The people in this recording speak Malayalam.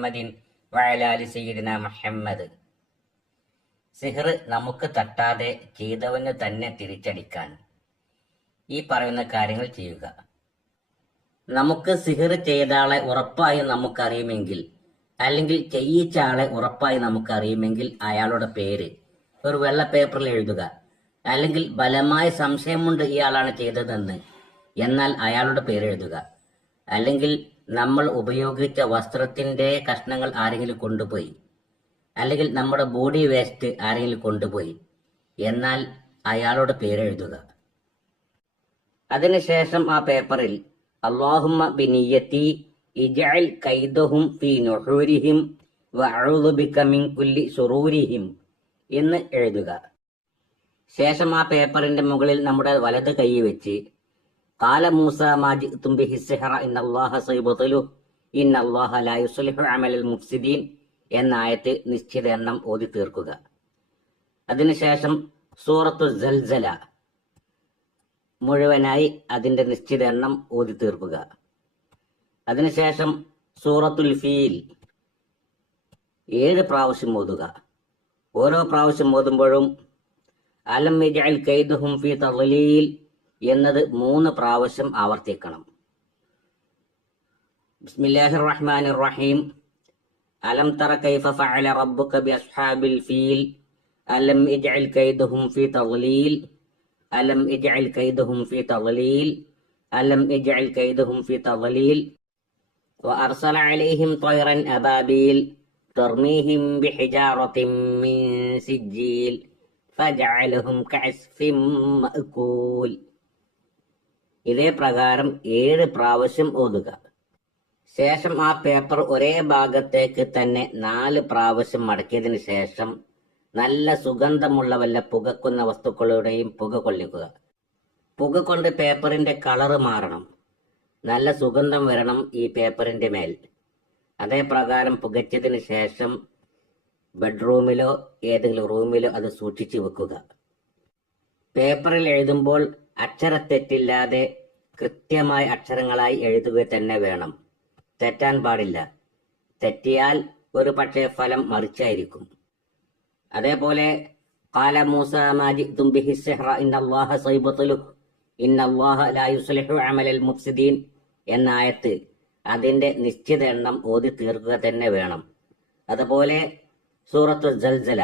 മുഹമ്മദിൻ വഅലാ ആലി സയ്യിദിനാ മുഹമ്മദ്. സിഹർ നമുക്ക് തട്ടാതെ ചെയ്തവന് തന്നെ തിരിച്ചടിക്കാൻ ഈ പറയുന്ന കാര്യങ്ങൾ ചെയ്യുക. നമുക്ക് സിഹർ ചെയ്ത ആളെ ഉറപ്പായി നമുക്കറിയുമെങ്കിൽ, അല്ലെങ്കിൽ ചെയ്യിച്ച ആളെ ഉറപ്പായി നമുക്കറിയുമെങ്കിൽ അയാളുടെ പേര് ഒരു വെള്ള പേപ്പറിൽ എഴുതുക. അല്ലെങ്കിൽ ബലമായ സംശയമുണ്ട് ഇയാളാണ് ചെയ്തതെന്ന്, എന്നാൽ അയാളുടെ പേര് എഴുതുക. അല്ലെങ്കിൽ നമ്മൾ ഉപയോഗിച്ച വസ്ത്രത്തിന്റെ കഷ്ണങ്ങൾ ആരെങ്കിലും കൊണ്ടുപോയി, അല്ലെങ്കിൽ നമ്മുടെ ബോഡി വേസ്റ്റ് ആരെങ്കിലും കൊണ്ടുപോയി, എന്നാൽ അയാളുടെ പേര് എഴുതുക. അതിനുശേഷം ആ പേപ്പറിൽ അല്ലാഹുമ്മ ബിനിയ്യതി ഇജ്അൽ കൈദഹും ഫീ നുഹൂരിഹിം വഅഊദു ബിക മിൻ കുല്ലി ശുറൂരിഹിം എന്ന് എഴുതുക. ശേഷം ആ പേപ്പറിന്റെ മുകളിൽ നമ്മുടെ വലത് കൈ വെച്ച് ഖാല മൂസ മാ ജിഅ്തും ബിഹി സിഹ്റ ഇന്നല്ലാഹ സയബ്തിലുഹു ഇന്നല്ലാഹ ലാ യുസ്ലിഹു അമലൽ മുഫ്സിദീൻ എന്ന ആയത്ത് നിശ്ചിത എണ്ണം ഓതി തീർക്കുക. അതിനുശേഷം സൂറത്തു സൽസല മുഴുവനായി അതിന്റെ നിശ്ചിത എണ്ണം ഓതി തീർക്കുക. അതിനുശേഷം സൂറത്തുൽ ഫീൽ 7 പ്രാവശ്യം ഓതുക. ഓരോ പ്രാവശ്യം ഓതുമ്പോഴും അലം യജ്അൽ കൈദഹും ഫീ തദ്ലീൽ എന്നത് 3 പ്രാവശ്യം ആവർത്തിക്കണം. ബിസ്മില്ലാഹിർ റഹ്മാനിർ റഹീം. അലം തറ കൈഫ ഫഅല റബ്ബുക ബിഅസ്ഹാബിൽ ഫീൽ അലം യജ്അൽ കൈദഹും ഫീ തദ്ലീൽ അലം യജ്അൽ കൈദഹും ഫീ തദ്ലീൽ അലം യജ്അൽ കൈദഹും ഫീ തദ്ലീൽ വഅർസല അലൈഹിം ത്വയ്റൻ അബാബീൽ തർമീഹിം ബിഹിജാറത്തിൻ മിൻ സിജ്ജീൽ ഫജഅലഹും കഅസ്ഫിൻ മഅകൂൽ. ഇതേ പ്രകാരം 7 പ്രാവശ്യം ഓതുക. ശേഷം ആ പേപ്പർ ഒരേ ഭാഗത്തേക്ക് തന്നെ 4 പ്രാവശ്യം മടക്കിയതിനു ശേഷം നല്ല സുഗന്ധമുള്ള വല്ല പുകക്കുന്ന വസ്തുക്കളുടെയും പുക കൊള്ളിക്കുക. പുക കൊണ്ട് പേപ്പറിന്റെ കളറ് മാറണം, നല്ല സുഗന്ധം വരണം ഈ പേപ്പറിന്റെ മേൽ. അതേ പ്രകാരം പുകച്ചതിന് ശേഷം ബെഡ്റൂമിലോ ഏതെങ്കിലും റൂമിലോ അത് സൂക്ഷിച്ചു വെക്കുക. പേപ്പറിൽ എഴുതുമ്പോൾ അക്ഷരത്തെറ്റില്ലാതെ കൃത്യമായ അക്ഷരങ്ങളായി എഴുതുക തന്നെ വേണം. തെറ്റാൻ പാടില്ല. തെറ്റിയാൽ ഒരു പക്ഷേ ഫലം മറിച്ചായിരിക്കും. അതേപോലെ ഖാല മൂസ മാ ജിഅ്തും ബിഹി സിഹ്റ ഇന്നല്ലാഹ സയബ്തിലുഹു ഇന്നല്ലാഹ ലാ യുസ്ലിഹു അമലൽ മുഫ്സിദീൻ എന്ന ആയത്ത് അതിന്റെ നിശ്ചിത എണ്ണം ഓതി തീർക്കുക തന്നെ വേണം. അതുപോലെ സൂറത്തു സൽസല